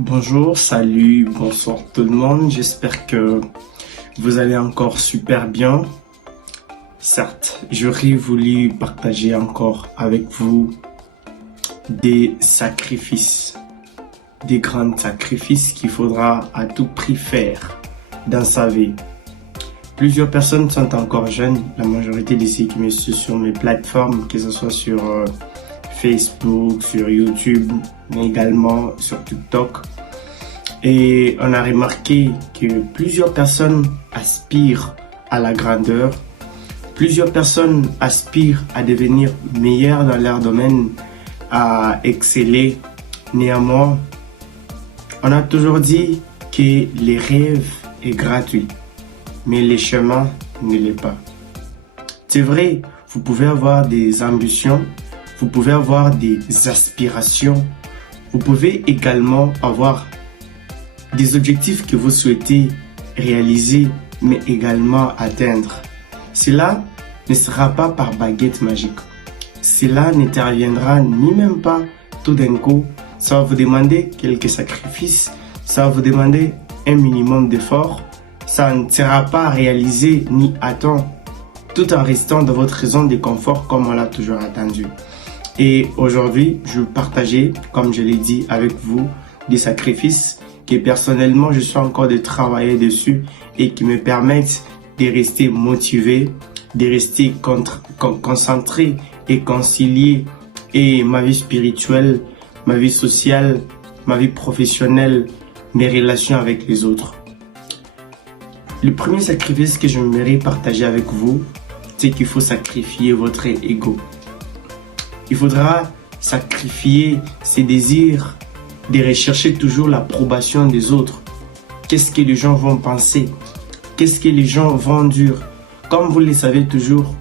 Bonjour, salut, bonsoir tout le monde. J'espère que vous allez encore super bien. Certes, j'aurais voulu partager encore avec vous des sacrifices, des grands sacrifices qu'il faudra à tout prix faire dans sa vie. Plusieurs personnes sont encore jeunes, la majorité de ceux qui me suivent sur mes plateformes, que ce soit sur Facebook, sur YouTube, mais également sur TikTok. Et on a remarqué que plusieurs personnes aspirent à la grandeur, plusieurs personnes aspirent à devenir meilleures dans leur domaine, à exceller. Néanmoins, on a toujours dit que les rêves sont gratuits, mais les chemins ne l'est pas. C'est vrai, vous pouvez avoir des ambitions, vous pouvez avoir des aspirations, vous pouvez également avoir des objectifs que vous souhaitez réaliser, mais également atteindre. Cela ne sera pas par baguette magique. Cela n'interviendra ni même pas tout d'un coup. Ça va vous demander quelques sacrifices, ça va vous demander un minimum d'efforts. Ça ne sera pas réalisé ni à temps, tout en restant dans votre zone de confort comme on l'a toujours attendu. Et aujourd'hui, je vais partager, comme je l'ai dit avec vous, des sacrifices que personnellement, je suis encore de travailler dessus et qui me permettent de rester motivé, de rester concentré et concilier et ma vie spirituelle, ma vie sociale, ma vie professionnelle, mes relations avec les autres. Le premier sacrifice que j'aimerais partager avec vous, c'est qu'il faut sacrifier votre ego. Il faudra sacrifier ses désirs de rechercher toujours l'approbation des autres. Qu'est-ce que les gens vont penser? Qu'est-ce que les gens vont dire? Comme vous le savez toujours,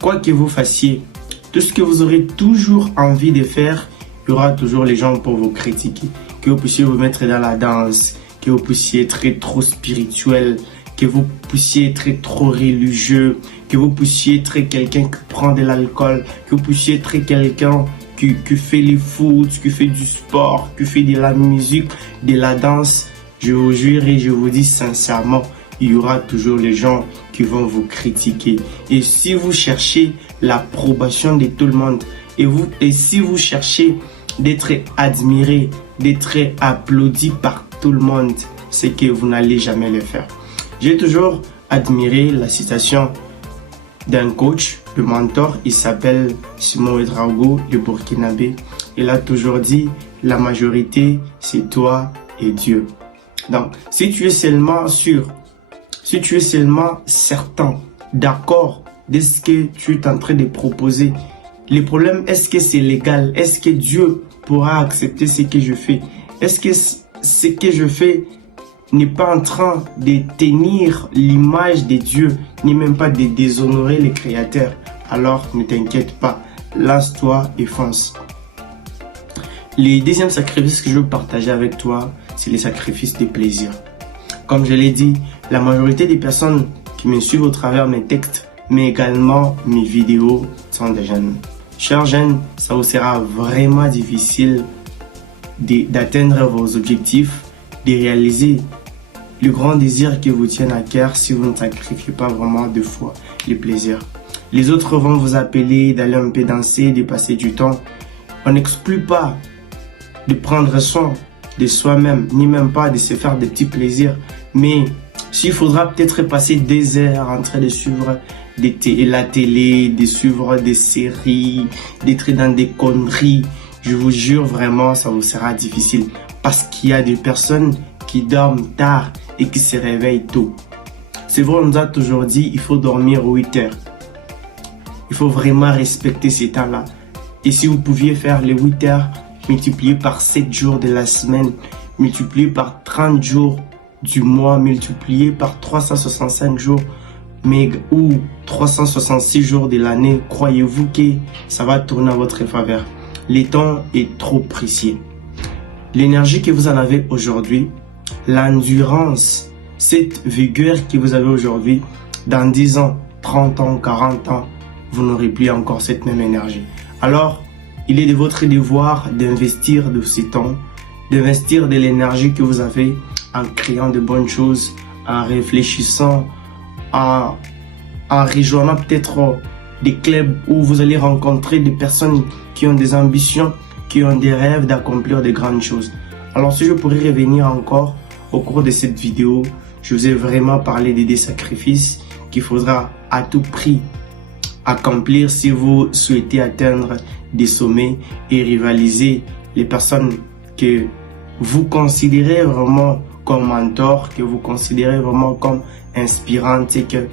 quoi que vous fassiez, tout ce que vous aurez toujours envie de faire, il y aura toujours les gens pour vous critiquer. Que vous puissiez vous mettre dans la danse, que vous puissiez être trop spirituel, que vous puissiez être trop religieux, que vous puissiez être quelqu'un qui prend de l'alcool, que vous puissiez être quelqu'un qui fait le foot, qui fait du sport, qui fait de la musique, de la danse. Je vous jure et je vous dis sincèrement, il y aura toujours les gens qui vont vous critiquer. Et si vous cherchez l'approbation de tout le monde, et si vous cherchez d'être admiré, d'être applaudi par tout le monde, c'est que vous n'allez jamais le faire. J'ai toujours admiré la citation d'un coach, le mentor, il s'appelle Simon Ouedraogo, le Burkinabé. Il a toujours dit, la majorité, c'est toi et Dieu. Donc, si tu es seulement sûr, si tu es seulement certain, d'accord de ce que tu es en train de proposer, le problème, est-ce que c'est légal? Est-ce que Dieu pourra accepter ce que je fais? Est-ce que ce que je fais n'est pas en train de tenir l'image de Dieu, ni même pas de déshonorer le Créateur? Alors ne t'inquiète pas, lance-toi et fonce. Le deuxième sacrifice que je veux partager avec toi, c'est le sacrifice des plaisirs. Comme je l'ai dit, la majorité des personnes qui me suivent au travers mes textes, mais également mes vidéos, sont des jeunes. Chers jeunes, ça vous sera vraiment difficile d'atteindre vos objectifs, de réaliser le grand désir qui vous tient à cœur si vous ne sacrifiez pas vraiment deux fois les plaisirs. Les autres vont vous appeler d'aller un peu danser, de passer du temps. On n'exclut pas de prendre soin de soi-même, ni même pas de se faire des petits plaisirs. Mais s'il faudra peut-être passer des heures en train de suivre la télé, de suivre des séries, d'être dans des conneries, je vous jure vraiment, ça vous sera difficile. Parce qu'il y a des personnes qui dorment tard et qui se réveillent tôt. C'est vrai, on nous a toujours dit il faut dormir 8 heures. Il faut vraiment respecter ces temps-là. Et si vous pouviez faire les 8 heures multipliées par 7 jours de la semaine, multipliées par 30 jours du mois, multipliées par 365 jours, ou 366 jours de l'année, croyez-vous que ça va tourner à votre faveur? Le temps est trop précieux. L'énergie que vous en avez aujourd'hui, l'endurance, cette vigueur que vous avez aujourd'hui, dans 10 ans, 30 ans, 40 ans, vous n'aurez plus encore cette même énergie. Alors, il est de votre devoir d'investir de ce temps, d'investir de l'énergie que vous avez en créant de bonnes choses, en réfléchissant, en rejoignant peut-être des clubs où vous allez rencontrer des personnes qui ont des ambitions, qui ont des rêves d'accomplir de grandes choses. Alors si je pourrais revenir encore au cours de cette vidéo, je vous ai vraiment parlé des sacrifices qu'il faudra à tout prix accomplir si vous souhaitez atteindre des sommets et rivaliser les personnes que vous considérez vraiment comme mentor, que vous considérez vraiment comme inspirante, et que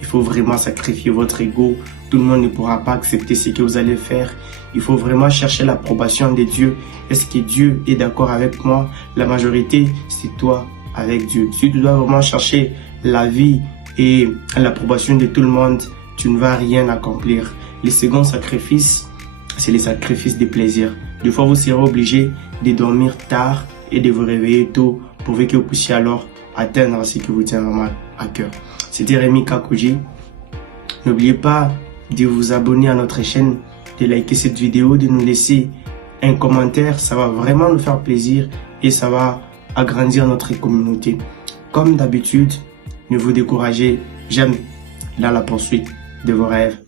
il faut vraiment sacrifier votre ego. Tout le monde ne pourra pas accepter ce que vous allez faire. Il faut vraiment chercher l'approbation de Dieu. Est-ce que Dieu est d'accord avec moi? La majorité, c'est toi avec Dieu. Si tu dois vraiment chercher l'avis et l'approbation de tout le monde, tu ne vas rien accomplir. Le second sacrifice, c'est le sacrifice des plaisirs. Des fois, vous serez obligé de dormir tard et de vous réveiller tôt pour que vous puissiez alors atteindre ce qui vous tient vraiment à cœur. C'était Rémi Kakuji. N'oubliez pas de vous abonner à notre chaîne, de liker cette vidéo, de nous laisser un commentaire. Ça va vraiment nous faire plaisir et ça va agrandir notre communauté. Comme d'habitude, ne vous découragez jamais dans la poursuite de vos rêves.